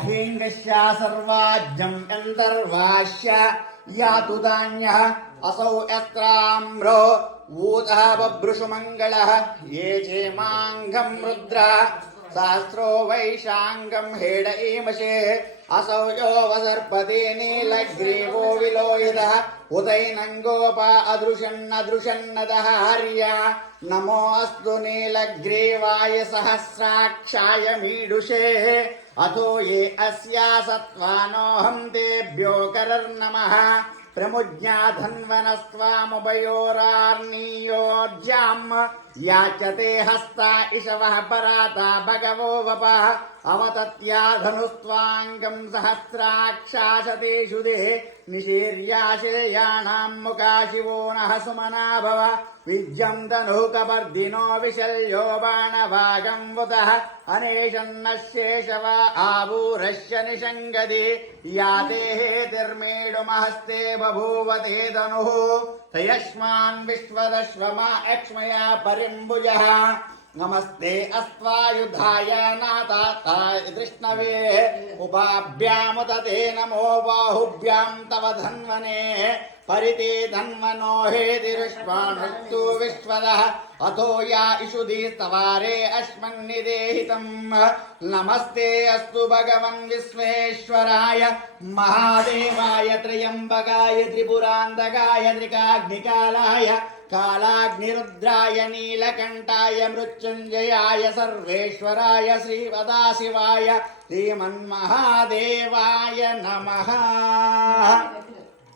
अहिङ्गस्य सर्वाज्ञं यन्तर्वास्य यातु धान्यः असौ यस्त्राम्रो ऊतः बभ्रुषुमङ्गलः ये चेमाङ्गं रुद्रः सहस्रो वैशाङ्गं हेड ईमशे असौ यो वसर्पति नीलग्रीवो विलोहितः उदैनङ्गोपा अदृशन्नदः हर्या नमोऽस्तु नीलग्रीवाय सहस्राक्षाय मीडुषे अथो ये अस्या सत्त्वानोऽहं तेभ्यो करर्नमः प्रमुज्ञा धन्वनस्त्वामुभयोरार्नीयोज्याम् याचते हस्ता इषवः पराता भगवो वपः अवतत्या धनुस्त्वाङ्गं सहस्राक्षाशतेषु देहे निशीर्याशेयाणां मुखा शिवो नः सुमना भव विद्यं धनुकपर्दिनो विशल्यो बाणभागं वुतः अनेशन्नशेषव आभूरस्य निषङ्गति याते हेतिर्मेडुमहस्ते बभूवते धनुः तयस्मान् विश्वदश्वमा एक्ष्मया परिम्बुजः नमस्ते अस्त्वायुधाय नाथाय कृष्णवे उपाभ्यामुदते नमो बाहुभ्यां तव धन्वने परिते धन्वनो हेतिरुष्माणस्तु विश्वदः अथो या इषुधि स्तवारे अस्मन्निदेहितम् नमस्ते अस्तु भगवन् विश्वेश्वराय महादेवाय त्र्यम्बकाय त्रिपुरान्तकाय त्रिकाग्निकालाय कालाग्निरुद्राय नीलकण्ठाय मृत्युञ्जयाय सर्वेश्वराय श्रीवदाशिवाय श्रीमन्महादेवाय नमः।